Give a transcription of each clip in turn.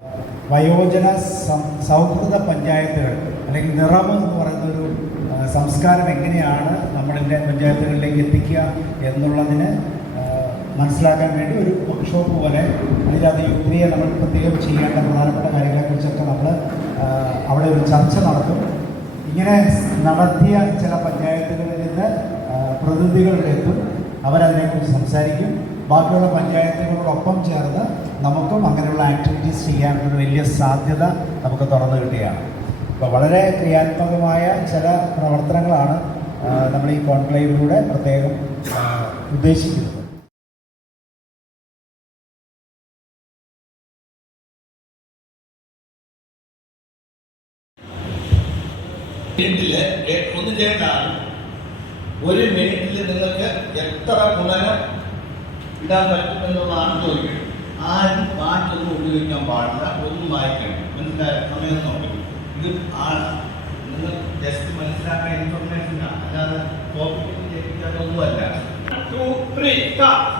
വയോജന സൗഹൃദ പഞ്ചായത്തുകൾ അല്ലെങ്കിൽ നിറവ് എന്ന് പറയുന്നൊരു സംസ്കാരം എങ്ങനെയാണ് നമ്മളിൻ്റെ പഞ്ചായത്തുകളിലേക്ക് എത്തിക്കുക എന്നുള്ളതിന് മനസ്സിലാക്കാൻ വേണ്ടി ഒരു വർക്ക്ഷോപ്പ് പോലെ അതിനകത്ത് യുക്തിയെ നമ്മൾ പ്രത്യേകം ചെയ്യേണ്ട പ്രധാനപ്പെട്ട കാര്യങ്ങളെക്കുറിച്ചൊക്കെ നമ്മൾ അവിടെ ഒരു ചർച്ച നടത്തും. ഇങ്ങനെ നടത്തിയ ചില പഞ്ചായത്തുകളിൽ നിന്ന് പ്രതിനിധികളിലെത്തും, അവരതിനെക്കുറിച്ച് സംസാരിക്കും. ബാക്കിയുള്ള പഞ്ചായത്തുകളോടൊപ്പം ചേർന്ന് നമുക്കും അങ്ങനെയുള്ള ആക്ടിവിറ്റീസ് ചെയ്യാനുള്ള വലിയ സാധ്യത നമുക്ക് തുറന്നു കിട്ടുകയാണ്. അപ്പോൾ വളരെ ക്രിയാത്മകമായ ചില പ്രവർത്തനങ്ങളാണ് നമ്മൾ ഈ കോൺക്ലേവിലൂടെ പ്രത്യേകം ഉദ്ദേശിക്കുന്നത്. ഒന്ന് ചെയ്യേണ്ടതാണ്, ഒരു മിനിറ്റിൽ നിങ്ങൾക്ക് എത്ര ഗുണനം ഇടാൻ പറ്റുമെന്നുള്ളതാണ് ചോദിക്കുന്നത്. ആരും മാറ്റൊന്നും ഉപയോഗിക്കാൻ പാടില്ല, ഒന്നും വായിക്കണം. മനസ്സിലായ സമയം നോക്കി ഇത് ആണ് നിങ്ങൾ ജസ്റ്റ് മനസ്സിലാക്കാൻ ഇൻഫർമേഷനാണ്, അല്ലാതെ ടോപ്പിക്കിൽ ജയിപ്പിക്കാനൊന്നുമല്ല. 2, 3 സ്റ്റാർട്ട്.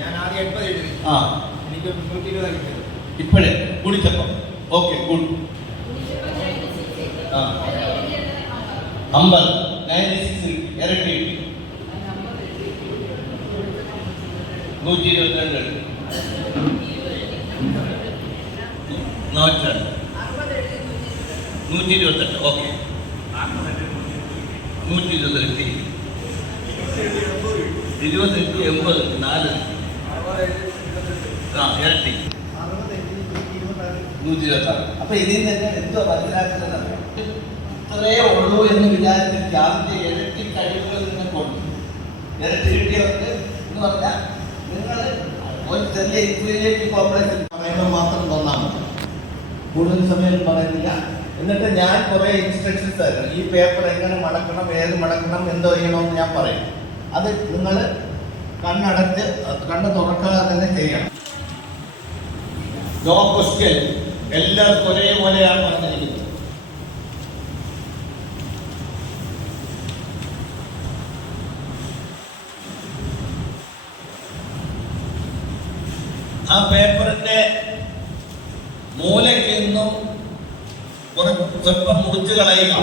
ഞാൻ ആദ്യം 80 എഴുതി. എനിക്ക് 120 കിട്ടിയത് ഇപ്പോഴേ കുടിച്ചപ്പം. Okay, good. 50 96 ഇരട്ടി 122 128. ഓക്കെ, 128 28 80 4 ഇരട്ടി 126. അപ്പൊ ഇതിൽ നിന്ന് എന്തോ മനസ്സിലാക്കുന്നത് ഇത്രയേ ഉള്ളൂ എന്ന് വിചാരിച്ച് ജാതിന്റെ ഇരട്ടി കഴിവുകൾ നിങ്ങൾക്കുണ്ട്. ഇരട്ടി കിട്ടിയവർക്ക് എന്ന് പറഞ്ഞാൽ നിങ്ങൾ ഒരു ചെറിയ ഇൻഫീരിയോറിറ്റി കോംപ്ലക്സ് പറയുമ്പോൾ മാത്രം തോന്നാൻ മതി, കൂടുതൽ സമയം പറയുന്നില്ല. എന്നിട്ട് ഞാൻ കുറെ ഇൻസ്ട്രക്ഷൻസ് തരണം. ഈ പേപ്പർ എങ്ങനെ മടക്കണം, ഏത് മടക്കണം, എന്തോ ചെയ്യണമെന്ന് ഞാൻ പറയും. അത് നിങ്ങൾ കണ്ണടച്ച് കണ്ണ് തുറക്കാതെ തന്നെ ചെയ്യണം. നോ ക്വസ്റ്റ്യൻ, എല്ലാവർക്കും ഒരേപോലെയാണ് പറഞ്ഞിരിക്കുന്നത്. ആ പേപ്പറിന്റെ മൂലയ്ക്ക് നിന്നും സ്വല്പം മുറിച്ച് കളയുക.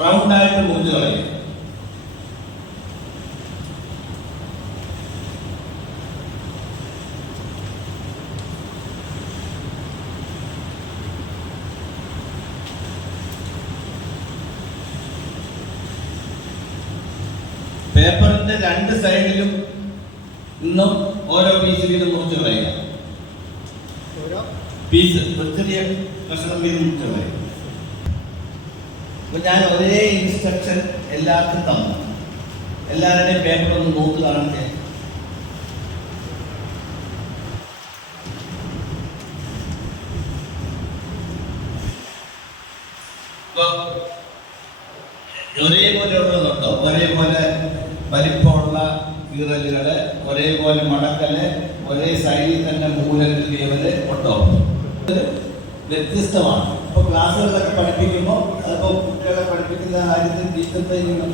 റൗണ്ടായിട്ട് മുറിച്ച് കളയുക. പേപ്പറിന്റെ രണ്ട് സൈഡിലും നിന്നും ഓരോ പീസ് വീതം മുറിച്ച് കളയുക. പീസ് ചെറിയ കഷ്ണം വീതം മുറിച്ച് കളയുക. അപ്പൊ ഞാൻ ഒരേ ഇൻസ്ട്രക്ഷൻ എല്ലാവർക്കും തന്നു. എല്ലാവരുടെയും പേപ്പർ ഒന്ന് നോക്ക് കാണട്ടെ. ഒരേപോലെ ഉള്ളതുണ്ടോ? ഒരേപോലെ വലിപ്പമുള്ള കീറലുകള്, ഒരേപോലെ മടക്കല്, ഒരേ സൈഡിൽ തന്നെ മൂലകീറല് ഉണ്ടോ? വ്യത്യസ്തമാണ്. ഇപ്പൊ ക്ലാസ്സുകളിലൊക്കെ പഠിപ്പിക്കുമ്പോൾ അതിപ്പോ കുട്ടികളെ പഠിപ്പിക്കുന്ന കാര്യത്തിൽ ടീച്ചർ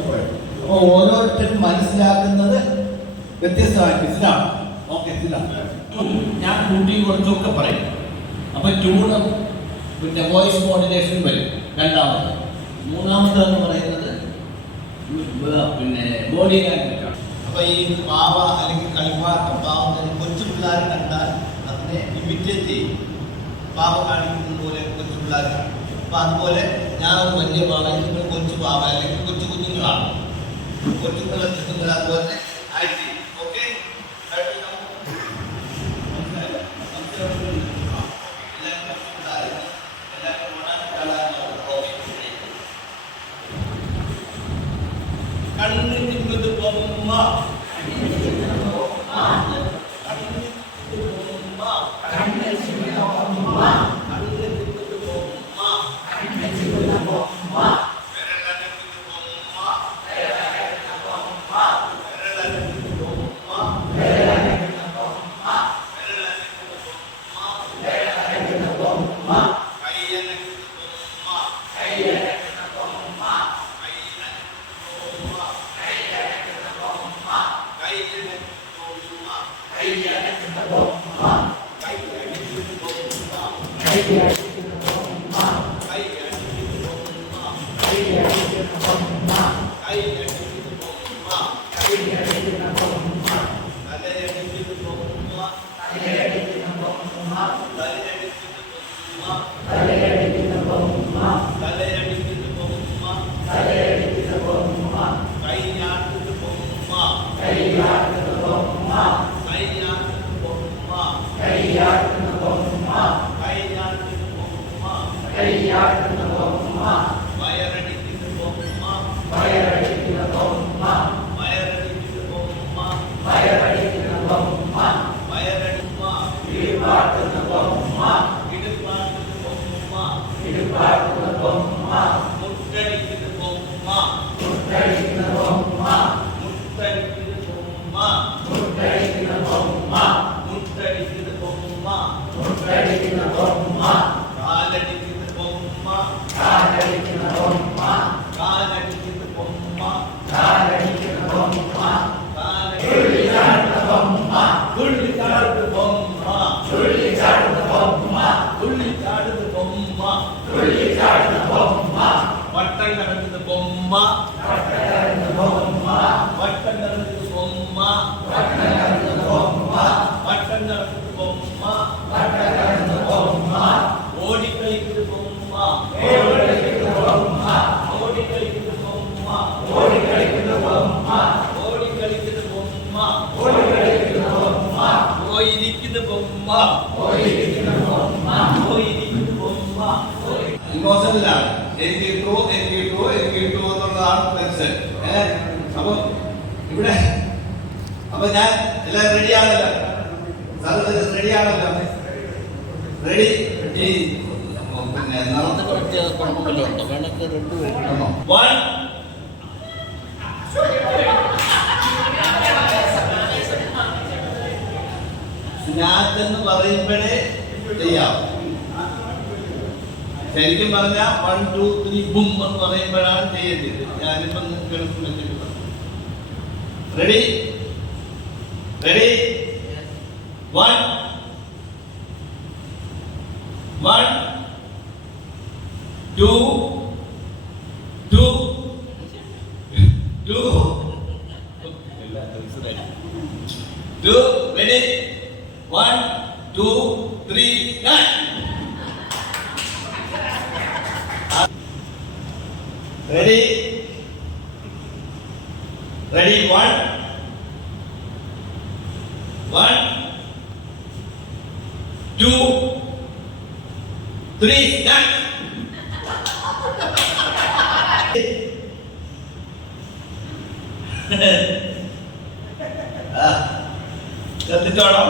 പറയും. അപ്പൊ ഓരോരുത്തരും മനസ്സിലാക്കുന്നത് വ്യത്യസ്തമായിട്ട് ഇസ്ലാം. ഓക്കെ, ഇസ്ലാം ഞാൻ കൂട്ടി കുറച്ചൊക്കെ പറയും. അപ്പൊ ട്യൂണും പിന്നെ വോയിസ് മോഡുലേഷൻ വരും രണ്ടാമത്. മൂന്നാമതെന്ന് പറയുന്നത് പിന്നെ ബോഡി ലാംഗ്വേജ് ആണ്. അപ്പൊ ഈ പാവ അല്ലെങ്കിൽ കളിപ്പാട്ടം പാവം കൊച്ചു പിള്ളേർ കണ്ടാൽ അതിനെ ഇമിറ്റേറ്റ് ചെയ്യും. പാവ കാണിക്കുന്നത് പോലെ കൊച്ചു പിള്ളേരാണ്. അപ്പൊ അതുപോലെ ഞാൻ ഒരു വലിയ പാവ, നിങ്ങൾ കൊച്ചു പാവ അല്ലെങ്കിൽ കൊച്ചു കുഞ്ഞുങ്ങളാണ്. കൊച്ചുങ്ങളെ ചുറ്റുങ്ങളെ അതുപോലെ ആയിട്ട് ഓക്കെ കണ്ണ് ചിന്നത് ബൊമ്മ ഇമോഷനിലാണ് എനിക്ക് കിട്ടുമോ എന്നുള്ളതാണ് ടെൻഷൻ. അപ്പൊ ഇവിടെ അപ്പൊ ഞാൻ എല്ലാവരും റെഡിയാണല്ലോ, റെഡിയാണല്ലോ, റെഡി. ഈ പിന്നെ നടത്തി പറ്റിയ കുഴപ്പമല്ലോ ഉണ്ടോ? വേണമെങ്കിൽ രണ്ടുപേരുണ്ടോ? വൺ സ്നാച്ച് എന്ന് പറയുമ്പോഴേ ചെയ്യാം. ശരിക്കും പറഞ്ഞാൽ 1 2 3 ബും എന്ന് പറയുമ്പോഴാണ് ചെയ്യേണ്ടത്. ഞാനിപ്പം കേൾക്കും വെച്ചിട്ടുണ്ട്. Ready ready 1 1 2 2 2 2 ready 1 2 3 9 ready ready 1 1 2 3 9 ശ്രദ്ധിച്ചോണം,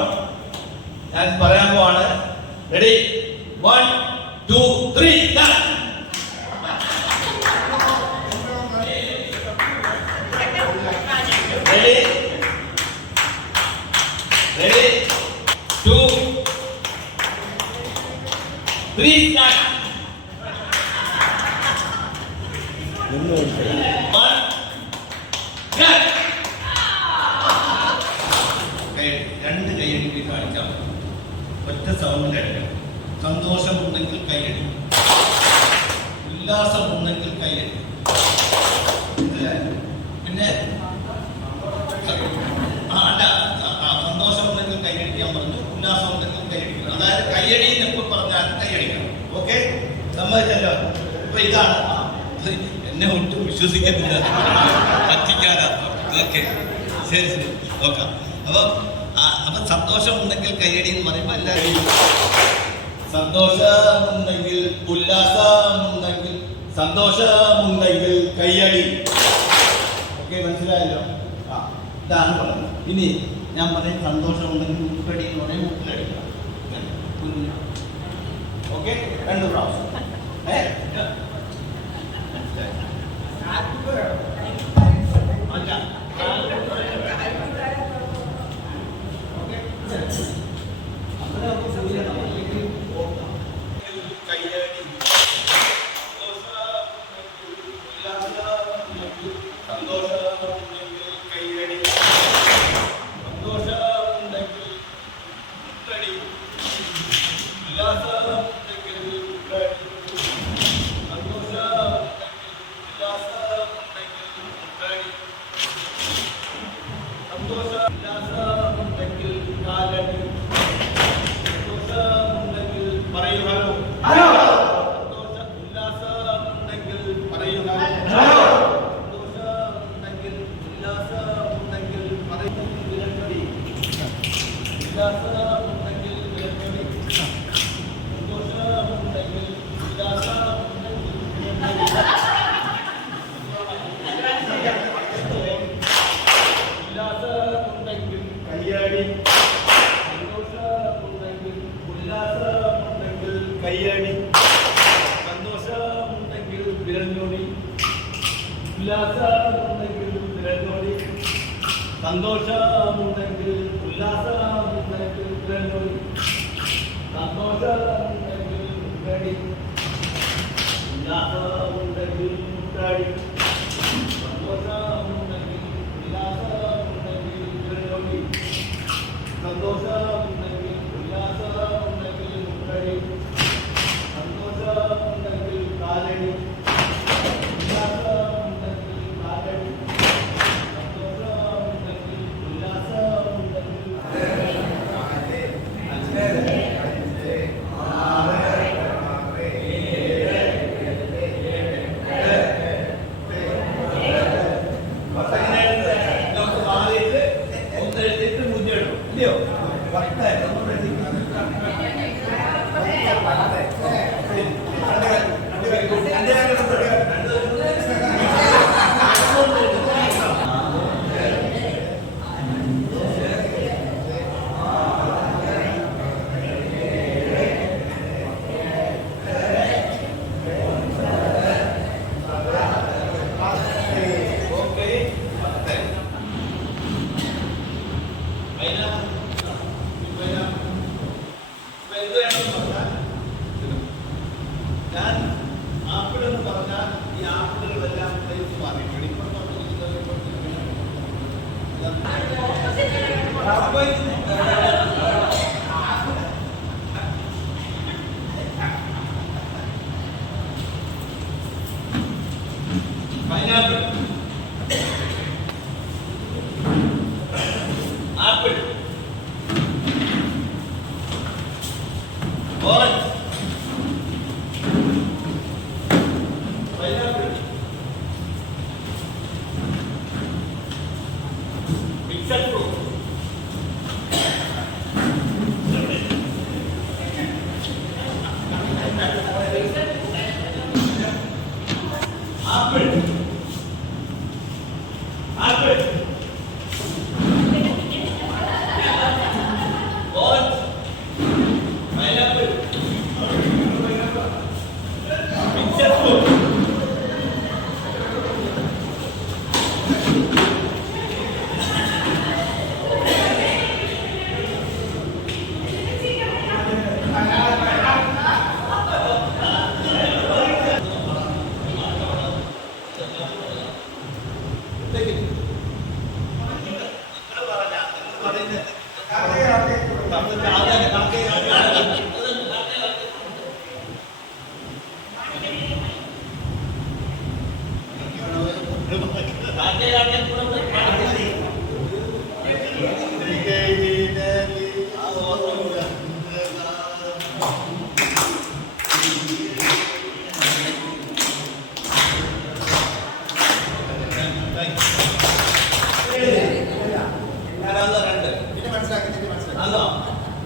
ഞാൻ പറയാൻ പോവാണ്. Ready 1 2 3 ready ready 2 3 start 1 cut രണ്ട് കൈയടി കാണിച്ചാൽ ഒറ്റ സൗണ്ടിൽ എടുക്കണം. സന്തോഷമുണ്ടെങ്കിൽ കൈയടി, ഉല്ലാസമുണ്ടെങ്കിൽ കൈയടി. പിന്നെ സന്തോഷമുണ്ടെങ്കിൽ കൈയടിക്കാൻ പറഞ്ഞു, ഉല്ലാസമുണ്ടെങ്കിൽ കൈയടിക്കണം. അതായത് കൈയടി എന്നൊക്കെ പറഞ്ഞാൽ കൈയടിക്കണം. ഓക്കെ, സമ്മതിച്ചല്ലോ? അപ്പൊ ഇതാണ് എന്നെ ഒട്ടും വിശ്വസിക്കുന്നില്ല, പറ്റിക്കാനാ. ഓക്കെ, ശരി ശരി, നോക്കാം. അപ്പൊ സന്തോഷമുണ്ടെങ്കിൽ കയ്യടി എന്ന് പറയുമ്പോൾ എല്ലാവരും സന്തോഷമുണ്ടെങ്കിൽ, ഉല്ലാസമുണ്ടെങ്കിൽ, സന്തോഷമുണ്ടെങ്കിൽ കയ്യടി. ഓക്കെ, മനസ്സിലായല്ലോ? ആ, ഇതാണ് പറഞ്ഞത്. ഇനി ഞാൻ പറയും സന്തോഷമുണ്ടെങ്കിൽ മുക്കടി എന്ന് പറയും, മുക്കിലടിക്കണം. ഓക്കെ, 2 പ്രാവശ്യം. കയ്യടി, സന്തോഷമുണ്ടെങ്കിൽ വിരൽനൊടി, ഉല്ലാസമുണ്ടെങ്കിൽ വിരൽനൊടി, സന്തോഷമുണ്ടെങ്കിൽ ഉല്ലാസമുണ്ടെങ്കിൽ വിരൽനൊടി, സന്തോഷമുണ്ടെങ്കിൽ മുട്ടടി, ഉല്ലാസമുണ്ടെങ്കിൽ മുട്ടടി, സന്തോഷമുണ്ടെങ്കിൽ ഉല്ലാസമുണ്ടെങ്കിൽ വിരൽനൊടി, സന്തോഷമുണ്ടെങ്കിൽ ഉല്ലാസമുണ്ടെങ്കിൽ മുട്ടടി, സന്തോഷമുണ്ടെങ്കിൽ കാലടി, ഉല്ലാസമുണ്ടെങ്കിൽ കാലടി, സന്തോഷമുണ്ടെങ്കിൽ ഉല്ലാസമുണ്ടെങ്കിൽ മാറിയിട്ട് ഒന്നെഴുതിട്ട് മുന്നിടും ഇല്ലയോ? 5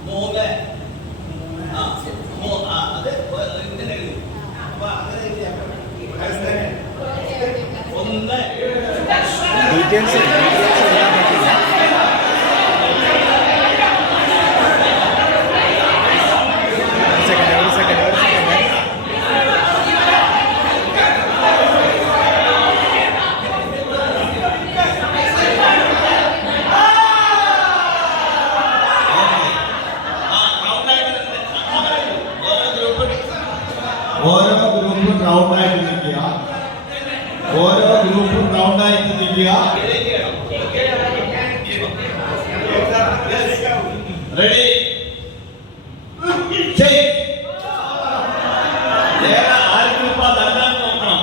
മൂന്ന് അത് ഇങ്ങനെ എഴുതും. അപ്പൊ അങ്ങനെ എഴുതിയാൽ ഒന്ന് ഡീറ്റെയിൽസ് എഴുതാൻ പറ്റില്ല. ഒരു സെക്കൻഡ് ഓരോ ഗ്രൂപ്പും റൗണ്ടായിട്ട് നിൽക്കുക. ഓരോ ഗ്രൂപ്പും റൗണ്ടായിട്ട് നിൽക്കുക. റെഡി ആർക്കും ഇപ്പൊ തല്ലാൻ നോക്കണം.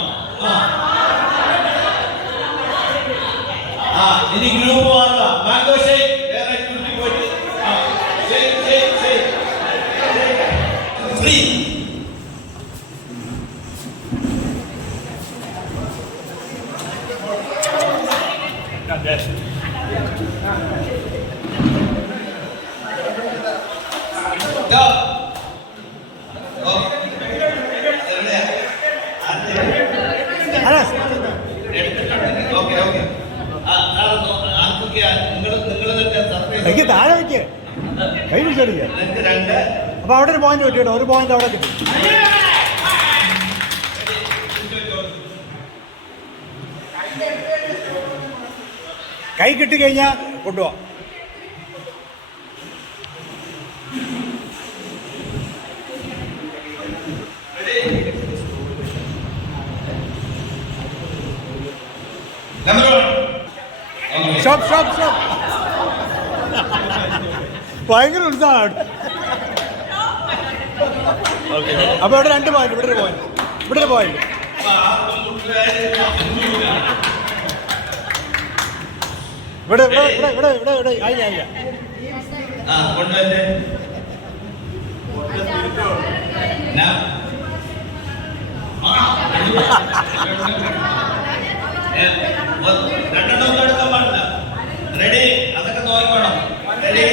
ഇനി ഗ്രൂപ്പ് മാറുക. മാംഗോ ഷേക്ക് വേറെ ഗ്രൂപ്പിൽ പോയിട്ട് ഫ്രീ. എനിക്ക് താഴെ വയ്ക്ക്, കൈ പിടിച്ചോടിക്കുക. അപ്പൊ അവിടെ ഒരു പോയിന്റ് കിട്ടിയോ? ഒരു പോയിന്റ് അവിടെ കിട്ടി. കൈ കിട്ടിക്കഴിഞ്ഞാൽ കൊണ്ടുപോവാം. Stop stop stop. ഭയങ്കര ഉത്സാഹമാണ്. അപ്പൊ ഇവിടെ 2 പോയിന്റ്, ഇവിടെ ഒരു പോയിന്റ്, ഇവിടെ ഒരു പോയിന്റ്. ഇവിടെ ഇവിടെ ഇവിടെ ഇവിടെ ഇവിടെ ഇവിടെ ആയില്ല ആയില്ല. രണ്ടെണ്ണം എടുക്കാൻ പാടില്ല. റെഡി, അതൊക്കെ നോക്കണം. റെഡി.